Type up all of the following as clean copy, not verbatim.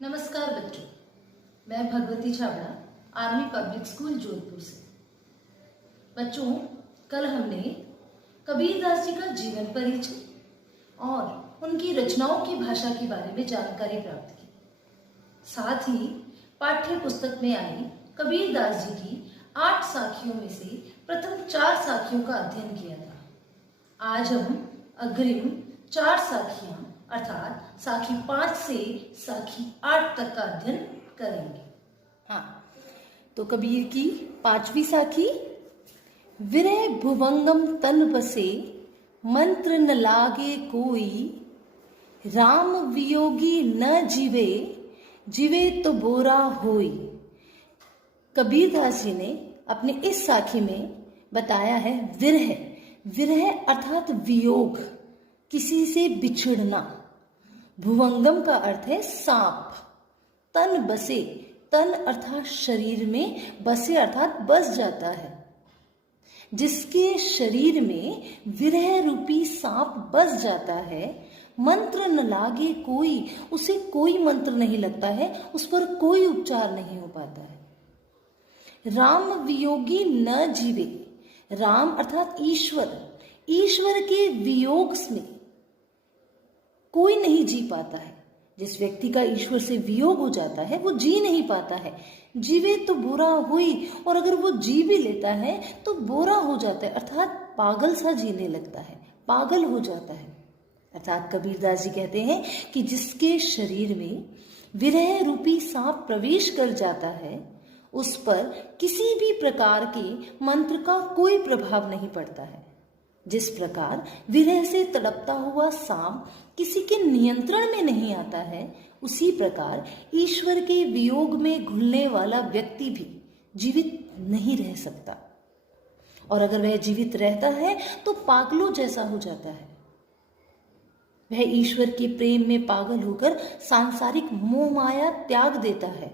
नमस्कार बच्चों, मैं Bhagwati Chhabra army public school Jodhpur से। बच्चों, कल हमने कबीरदास जी का जीवन परिचय और उनकी रचनाओं की भाषा के बारे में जानकारी प्राप्त की। साथ ही पाठ्य पुस्तक में आई कबीरदास जी की 8 साखियों में से प्रथम 4 साखियों का अध्ययन किया था। आज हम अग्रिम 4 साखियां अर्थात साखी 5 से साखी 8 तक का अध्ययन करेंगे। तो कबीर की 5वीं साखी, विरह भुवंगम तन बसे मंत्र न लागे कोई, राम वियोगी न जीवे जीवे तो बोरा होई। कबीरदास जी ने अपने इस साखी में बताया है विरह। विरह अर्थात वियोग, किसी से बिछड़ना। भुवंगम का अर्थ है सांप। तन बसे, तन अर्थात शरीर में, बसे अर्थात बस जाता है। जिसके शरीर में विरह रूपी सांप बस जाता है, मंत्र न लागे कोई, उसे कोई मंत्र नहीं लगता है, उस पर कोई उपचार नहीं हो पाता है। राम वियोगी न जीवे, राम अर्थात ईश्वर, ईश्वर के वियोग में कोई नहीं जी पाता है। जिस व्यक्ति का ईश्वर से वियोग हो जाता है वो जी नहीं पाता है। जीवे तो बुरा हुई, और अगर वो जी भी लेता है तो बोरा हो जाता है, अर्थात पागल सा जीने लगता है, पागल हो जाता है। अर्थात कबीरदास जी कहते हैं कि जिसके शरीर में विरह रूपी सांप प्रवेश कर जाता है, उस पर किसी भी प्रकार के मंत्र का कोई प्रभाव नहीं पड़ता है। जिस प्रकार विरह से तड़पता हुआ सांप किसी के नियंत्रण में नहीं आता है, उसी प्रकार ईश्वर के वियोग में घुलने वाला व्यक्ति भी जीवित नहीं रह सकता। और अगर वह जीवित रहता है तो पागलों जैसा हो जाता है। वह ईश्वर के प्रेम में पागल होकर सांसारिक मोह माया त्याग देता है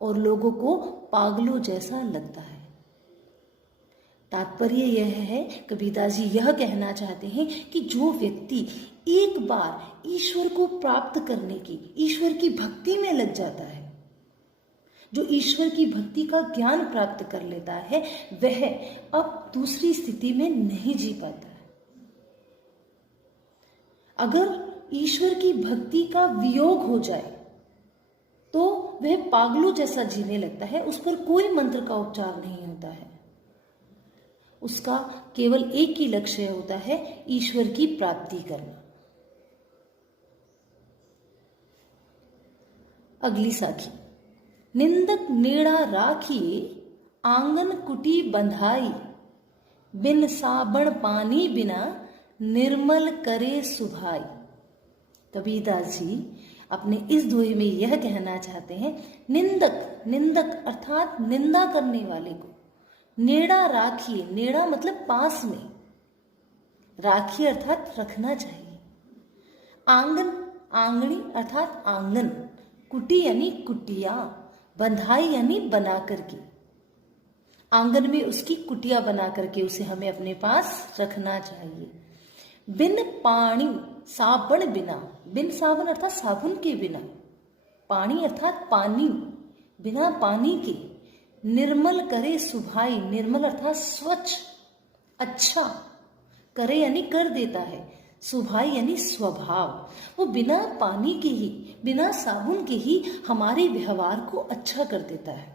और लोगों को पागलों जैसा लगता है। तात्पर्य यह है, कबीरदास जी यह कहना चाहते हैं कि जो व्यक्ति एक बार ईश्वर को प्राप्त करने की, ईश्वर की भक्ति में लग जाता है, जो ईश्वर की भक्ति का ज्ञान प्राप्त कर लेता है, वह अब दूसरी स्थिति में नहीं जी पाता है। अगर ईश्वर की भक्ति का वियोग हो जाए तो वह पागलों जैसा जीने लगता है, उस पर कोई मंत्र का उपचार नहीं होता है। उसका केवल एक ही लक्ष्य होता है, ईश्वर की प्राप्ति करना। अगली साखी, निंदक नेड़ा राखिए आंगन कुटी बंधाई, बिन साबण पानी बिना निर्मल करे सुभाई। कबीरदास जी अपने इस दोहे में यह कहना चाहते हैं, निंदक, निंदक अर्थात निंदा करने वाले को नेड़ा राखिए, नेड़ा मतलब पास में, राखिए अर्थात रखना चाहिए। आंगन, आंगनी अर्थात आंगन, कुटी यानी कुटिया, बंधाई यानी बना करके, आंगन में उसकी कुटिया बना करके उसे हमें अपने पास रखना चाहिए। बिन पानी साबण बिना, बिन साबण अर्थात साबुन के बिना, पानी अर्थात पानी, बिना पानी के, निर्मल करे सुभाई, निर्मल अर्थात स्वच्छ, अच्छा, करे यानी कर देता है, सुभाई यानी स्वभाव, वो बिना पानी के ही, बिना साबुन के ही हमारे व्यवहार को अच्छा कर देता है।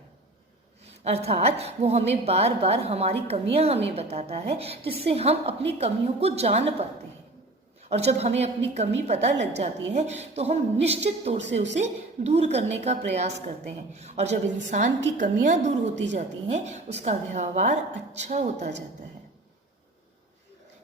अर्थात वो हमें बार बार हमारी कमियां हमें बताता है, जिससे हम अपनी कमियों को जान पाते हैं। और जब हमें अपनी कमी पता लग जाती है तो हम निश्चित तौर से उसे दूर करने का प्रयास करते हैं। और जब इंसान की कमियां दूर होती जाती हैं, उसका व्यवहार अच्छा होता जाता है।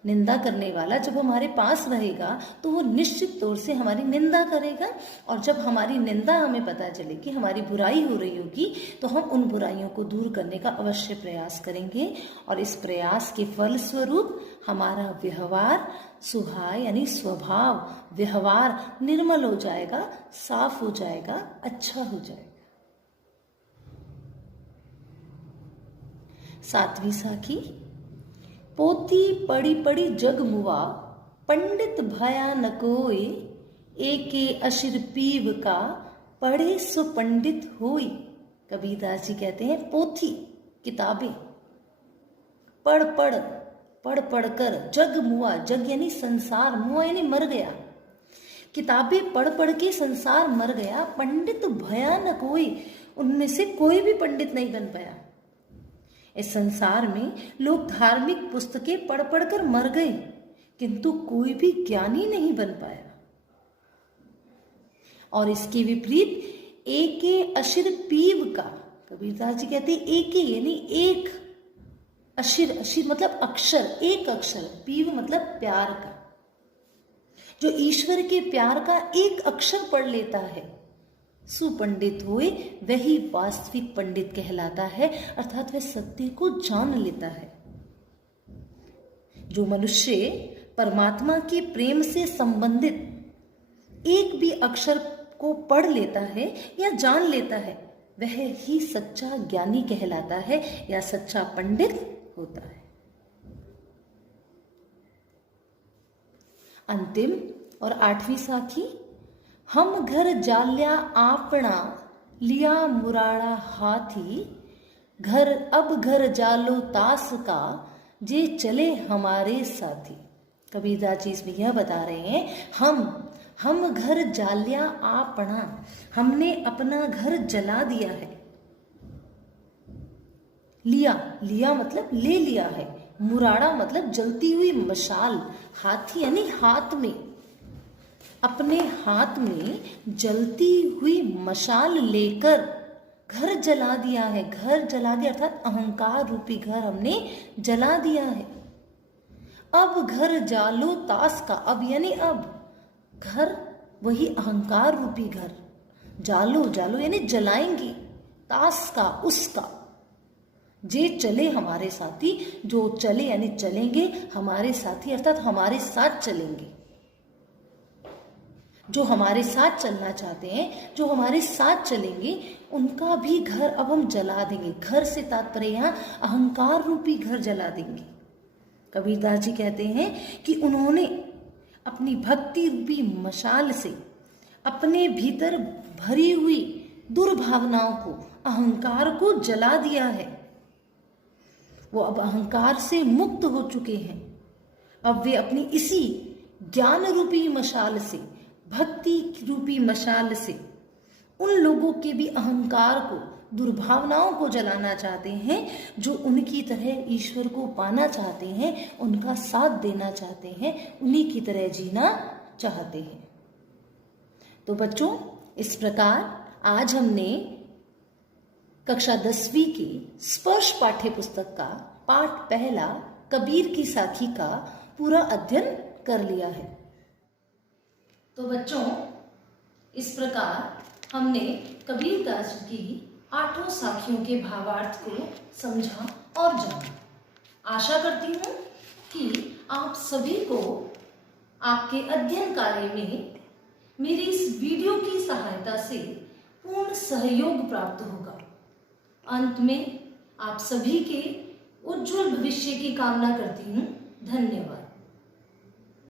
निंदा करने वाला जब हमारे पास रहेगा तो वो निश्चित तौर से हमारी निंदा करेगा, और जब हमारी निंदा हमें पता चले कि हमारी बुराई हो रही होगी तो हम उन बुराइयों को दूर करने का अवश्य प्रयास करेंगे। और इस प्रयास के फलस्वरूप हमारा व्यवहार, सुभाव यानी स्वभाव, व्यवहार निर्मल हो जाएगा, साफ हो जाएगा, अच्छा हो जाएगा। 7वीं साखी, पोथी पड़ी पड़ी जग मुआ, पंडित भया न कोय, एके अशिर पीव का पढ़े सो पंडित होई। कबीरदास जी कहते हैं पोथी किताबें पढ़ पढ़ पढ़ पढ़ कर जग मुआ, जग यानी संसार, मुआ यानी मर गया। किताबें पढ़ पढ़ के संसार मर गया, पंडित भया न कोई, उनमें से कोई भी पंडित नहीं बन पाया। इस संसार में लोग धार्मिक पुस्तकें पढ़ पढ़ कर मर गए, किंतु कोई भी ज्ञानी नहीं बन पाया। और इसके विपरीत एके अशिर पीव का, कबीरदास जी कहते हैं एके यानी एक, अशिर, अशिर मतलब अक्षर, एक अक्षर, पीव मतलब प्यार का। जो ईश्वर के प्यार का एक अक्षर पढ़ लेता है, सुपंडित हुए, वही वास्तविक पंडित कहलाता है, अर्थात वह सत्य को जान लेता है। जो मनुष्य परमात्मा के प्रेम से संबंधित एक भी अक्षर को पढ़ लेता है या जान लेता है, वह ही सच्चा ज्ञानी कहलाता है या सच्चा पंडित होता है। अंतिम और 8वीं साखी। हम घर जाल्या आपना लिया मुराड़ा हाथी, घर अब घर जालो तास का जे चले हमारे साथी। कबीरदास जी इसमें यह बता रहे हैं हम घर जाल्या आपना, हमने अपना घर जला दिया है। लिया मतलब ले लिया है, मुराड़ा मतलब जलती हुई मशाल, हाथी यानी हाथ में, अपने हाथ में जलती हुई मशाल लेकर घर जला दिया है। घर जला दिया अर्थात अहंकार रूपी घर हमने जला दिया है। अब घर जालो तास का, अब यानी अब, घर वही अहंकार रूपी घर, जालो जालो यानी जलाएंगे, तास का उसका, जे चले हमारे साथी, जो चले यानी चलेंगे हमारे साथी अर्थात हमारे साथ चलेंगे। जो हमारे साथ चलना चाहते हैं, जो हमारे साथ चलेंगे, उनका भी घर अब हम जला देंगे। घर से तात्पर्य यहाँ अहंकार रूपी घर जला देंगे। कबीरदास जी कहते हैं कि उन्होंने अपनी भक्ति रूपी मशाल से अपने भीतर भरी हुई दुर्भावनाओं को, अहंकार को जला दिया है। वो अब अहंकार से मुक्त हो चुके हैं। अब वे अपनी इसी ज्ञान रूपी मशाल से, भक्ति रूपी मशाल से उन लोगों के भी अहंकार को, दुर्भावनाओं को जलाना चाहते हैं, जो उनकी तरह ईश्वर को पाना चाहते हैं, उनका साथ देना चाहते हैं, उन्हीं की तरह जीना चाहते हैं। तो बच्चों, इस प्रकार आज हमने कक्षा 10वीं की स्पर्श पाठ्य पुस्तक का पाठ पहला कबीर की साखी का पूरा अध्ययन कर लिया है। तो बच्चों, इस प्रकार हमने कबीरदास जी की 8 साखियों के भावार्थ को समझा और जाना। आशा करती हूँ कि आप सभी को आपके अध्ययन कार्य में मेरी इस वीडियो की सहायता से पूर्ण सहयोग प्राप्त होगा। अंत में आप सभी के उज्जवल भविष्य की कामना करती हूँ। धन्यवाद।